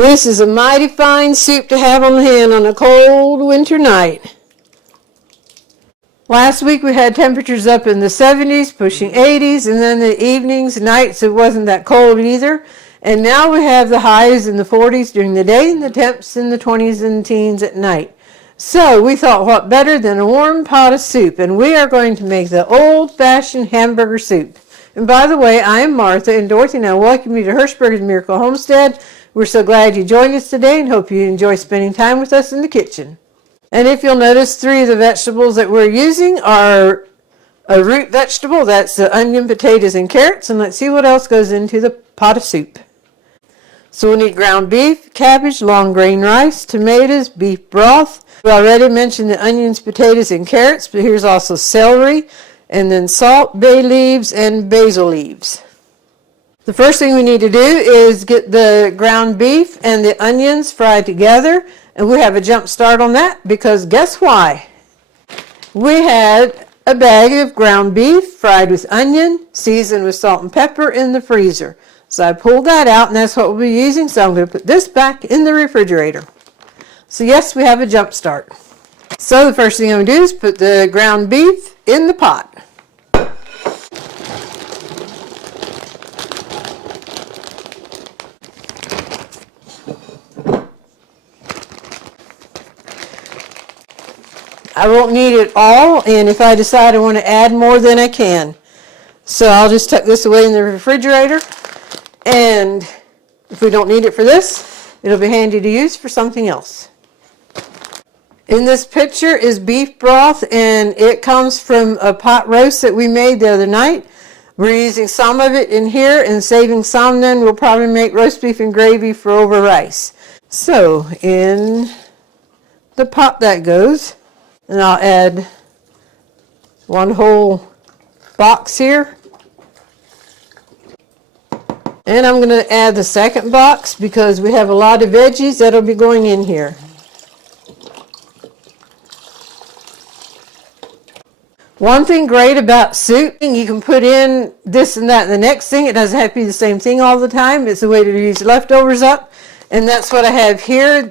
This is a mighty fine soup to have on hand on a cold winter night. Last week we had temperatures up in the 70s, pushing 80s, and then the evenings, nights, it wasn't that cold either. And now we have the highs in the 40s during the day and the temps in the 20s and teens at night. So we thought, what better than a warm pot of soup? And we are going to make the old-fashioned hamburger soup. And by the way, I am Martha, and Dorothy and I welcome you to Hirschberg's Miracle Homestead. We're so glad you joined us today and hope you enjoy spending time with us in the kitchen. And if you'll notice, 3 of the vegetables that we're using are a root vegetable. That's the onion, potatoes, and carrots. And let's see what else goes into the pot of soup. So we'll need ground beef, cabbage, long grain rice, tomatoes, beef broth. We already mentioned the onions, potatoes, and carrots, but here's also celery, and then salt, bay leaves, and basil leaves. The first thing we need to do is get the ground beef and the onions fried together, and we have a jump start on that because guess why? We had a bag of ground beef fried with onion, seasoned with salt and pepper in the freezer. So I pulled that out, and that's what we'll be using, so I'm going to put this back in the refrigerator. So yes, we have a jump start. So the first thing I'm going to do is put the ground beef in the pot. I won't need it all, and if I decide I want to add more, then I can. So I'll just tuck this away in the refrigerator, and if we don't need it for this, it'll be handy to use for something else. In this picture is beef broth, and it comes from a pot roast that we made the other night. We're using some of it in here and saving some, then we'll probably make roast beef and gravy for over rice. So in the pot that goes. And I'll add 1 whole box here. And I'm going to add the second box because we have a lot of veggies that'll be going in here. One thing great about soup, you can put in this and that and the next thing. It doesn't have to be the same thing all the time. It's a way to use leftovers up. And that's what I have here.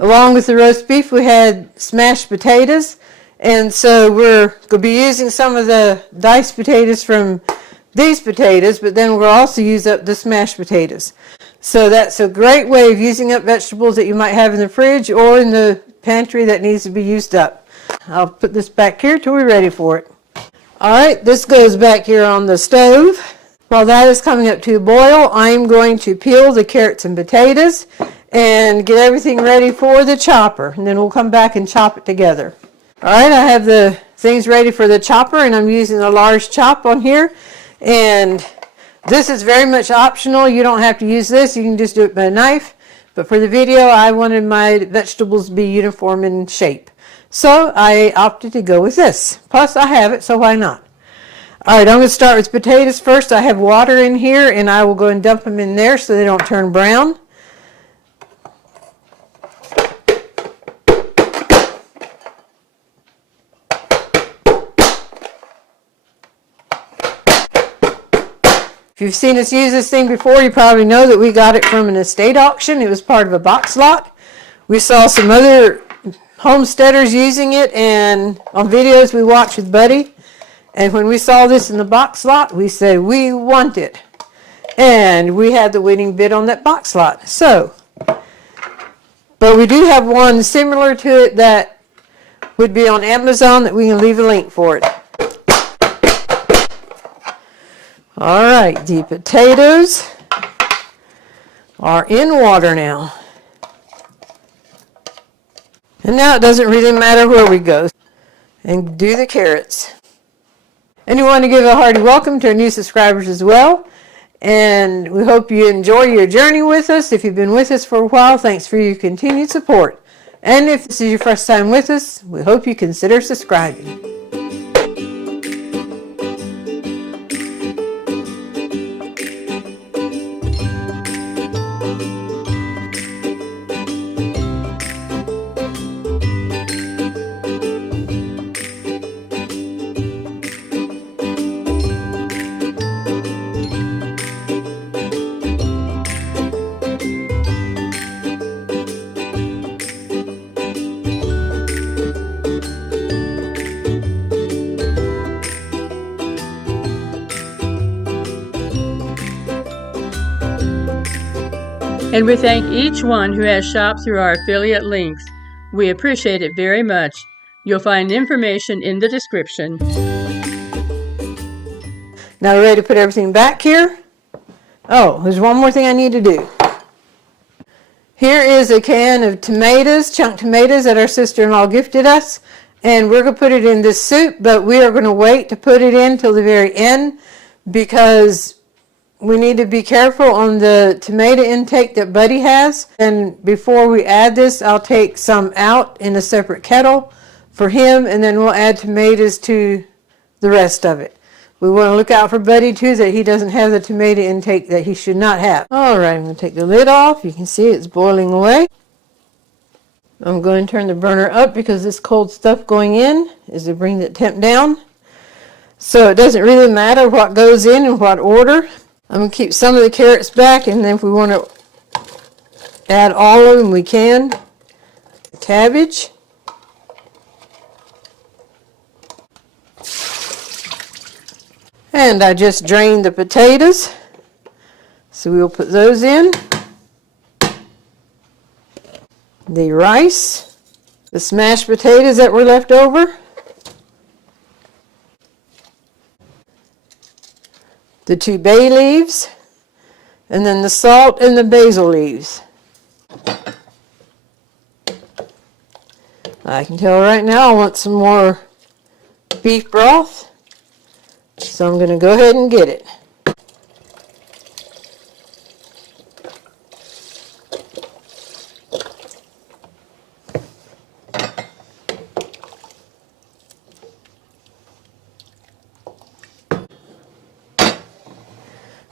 Along with the roast beef, we had smashed potatoes, and so we're going to be using some of the diced potatoes from these potatoes, but then we'll also use up the smashed potatoes. So that's a great way of using up vegetables that you might have in the fridge or in the pantry that needs to be used up. I'll put this back here till we're ready for it. All right, this goes back here on the stove. While that is coming up to a boil, I'm going to peel the carrots and potatoes and get everything ready for the chopper, and then we'll come back and chop it together. All right, I have the things ready for the chopper, and I'm using a large chop on here, and this is very much optional. You don't have to use this. You can just do it by a knife, but for the video, I wanted my vegetables to be uniform in shape, so I opted to go with this. Plus, I have it, so why not? All right, I'm going to start with potatoes first. I have water in here, and I will go and dump them in there so they don't turn brown. If you've seen us use this thing before, you probably know that we got it from an estate auction. It was part of a box lot. We saw some other homesteaders using it, and on videos we watched with Buddy. And when we saw this in the box lot, we said, we want it. And we had the winning bid on that box lot. So, but we do have one similar to it that would be on Amazon that we can leave a link for it. All right, the potatoes are in water now. And now it doesn't really matter where we go. And do the carrots. And we want to give a hearty welcome to our new subscribers as well. And we hope you enjoy your journey with us. If you've been with us for a while, thanks for your continued support. And if this is your first time with us, we hope you consider subscribing. And we thank each one who has shopped through our affiliate links. We appreciate it very much. You'll find information in the description. Now we're ready to put everything back here. Oh, there's one more thing I need to do. Here is a can of tomatoes, chunk tomatoes that our sister-in-law gifted us. And we're going to put it in this soup, but we are going to wait to put it in till the very end because we need to be careful on the tomato intake that Buddy has. And before we add this, I'll take some out in a separate kettle for him, and then we'll add tomatoes to the rest of it. We want to look out for Buddy too, that he doesn't have the tomato intake that he should not have. All right, I'm going to take the lid off. You can see it's boiling away. I'm going to turn the burner up because this cold stuff going in is to bring the temp down. So it doesn't really matter what goes in what order. I'm going to keep some of the carrots back, and then if we want to add all of them, we can. Cabbage. And I just drained the potatoes, so we'll put those in. The rice, the smashed potatoes that were left over, the 2 bay leaves, and then the salt and the basil leaves. I can tell right now I want some more beef broth, so I'm going to go ahead and get it.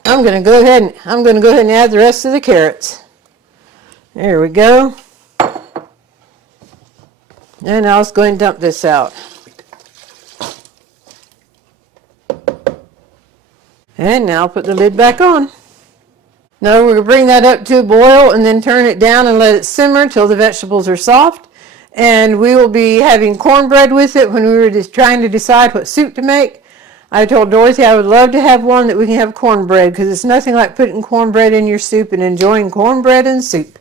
I'm going to go ahead and add the rest of the carrots. There we go. And now let's go and dump this out. And now I'll put the lid back on. Now we're going to bring that up to a boil and then turn it down and let it simmer until the vegetables are soft. And we will be having cornbread with it when we were just trying to decide what soup to make. I told Dorothy I would love to have one that we can have cornbread because it's nothing like putting cornbread in your soup and enjoying cornbread and soup.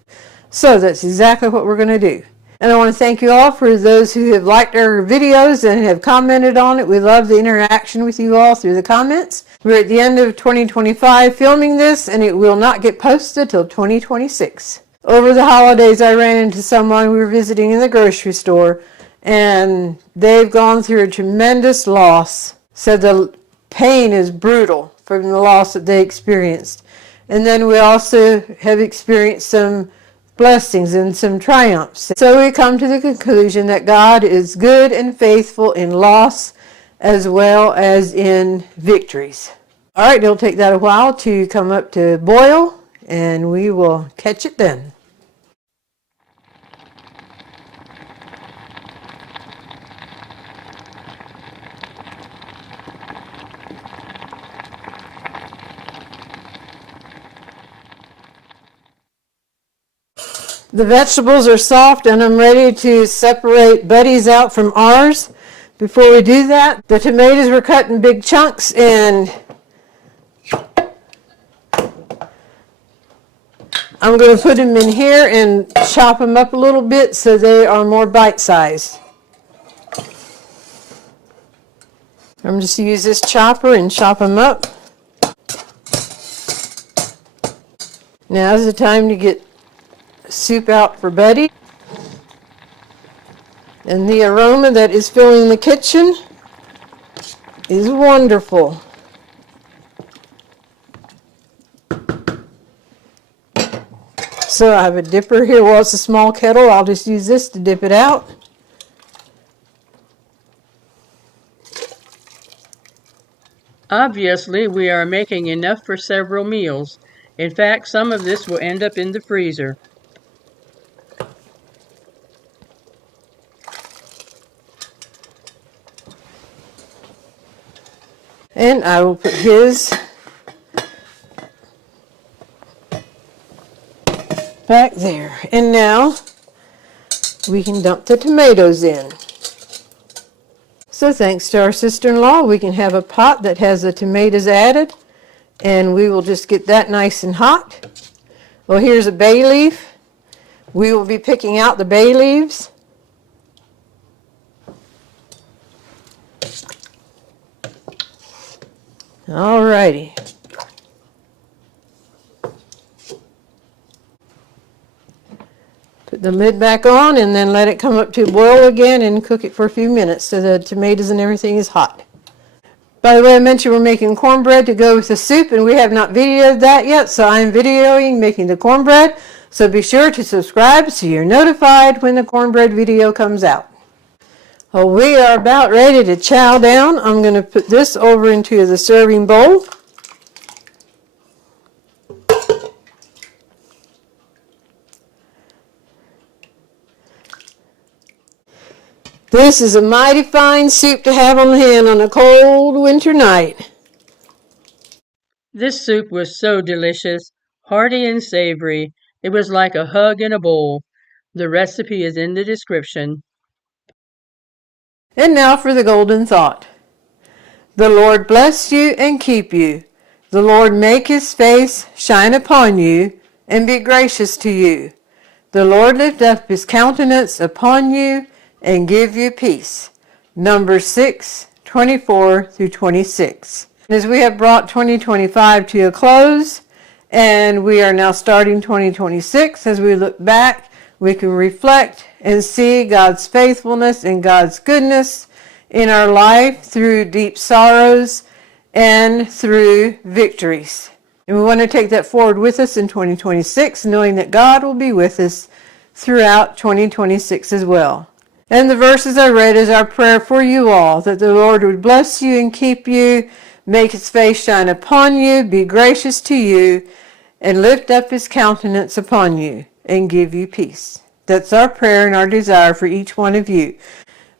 So that's exactly what we're going to do. And I want to thank you all for those who have liked our videos and have commented on it. We love the interaction with you all through the comments. We're at the end of 2025 filming this, and it will not get posted till 2026. Over the holidays, I ran into someone we were visiting in the grocery store, and they've gone through a tremendous loss. So the pain is brutal from the loss that they experienced. And then we also have experienced some blessings and some triumphs. So we come to the conclusion that God is good and faithful in loss as well as in victories. All right, it'll take that a while to come up to boil, and we will catch it then. The vegetables are soft, and I'm ready to separate Buddy's out from ours. Before we do that, the tomatoes were cut in big chunks, and I'm going to put them in here and chop them up a little bit so they are more bite-sized. I'm just going to use this chopper and chop them up. Now's the time to get soup out for Buddy. And the aroma that is filling the kitchen is wonderful. So I have a dipper here. Well, it's a small kettle. I'll just use this to dip it out. Obviously, we are making enough for several meals. In fact, some of this will end up in the freezer. And I will put his back there. And now we can dump the tomatoes in. So thanks to our sister-in-law, we can have a pot that has the tomatoes added, and we will just get that nice and hot. Well, here's a bay leaf. We will be picking out the bay leaves. Alrighty. Put the lid back on and then let it come up to boil again and cook it for a few minutes so the tomatoes and everything is hot. By the way, I mentioned we're making cornbread to go with the soup, and we have not videoed that yet, so I'm videoing making the cornbread. So be sure to subscribe so you're notified when the cornbread video comes out. Well, we are about ready to chow down. I'm going to put this over into the serving bowl. This is a mighty fine soup to have on hand on a cold winter night. This soup was so delicious, hearty and savory. It was like a hug in a bowl. The recipe is in the description. And now for the golden thought. The Lord bless you and keep you. The Lord make his face shine upon you and be gracious to you. The Lord lift up his countenance upon you and give you peace. Numbers 6:24 through 26. As we have brought 2025 to a close, and we are now starting 2026, as we look back, we can reflect and see God's faithfulness and God's goodness in our life through deep sorrows and through victories. And we want to take that forward with us in 2026, knowing that God will be with us throughout 2026 as well. And the verses I read is our prayer for you all, that the Lord would bless you and keep you, make his face shine upon you, be gracious to you, and lift up his countenance upon you, and give you peace. That's our prayer and our desire for each one of you.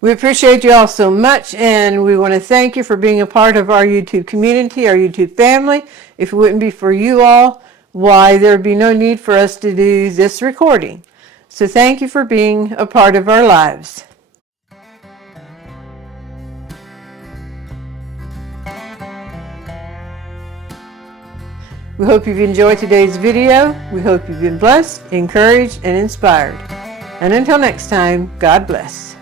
We appreciate you all so much, and we want to thank you for being a part of our YouTube community, our YouTube family. If it wouldn't be for you all, why, there would be no need for us to do this recording. So thank you for being a part of our lives. We hope you've enjoyed today's video. We hope you've been blessed, encouraged, and inspired. And until next time, God bless.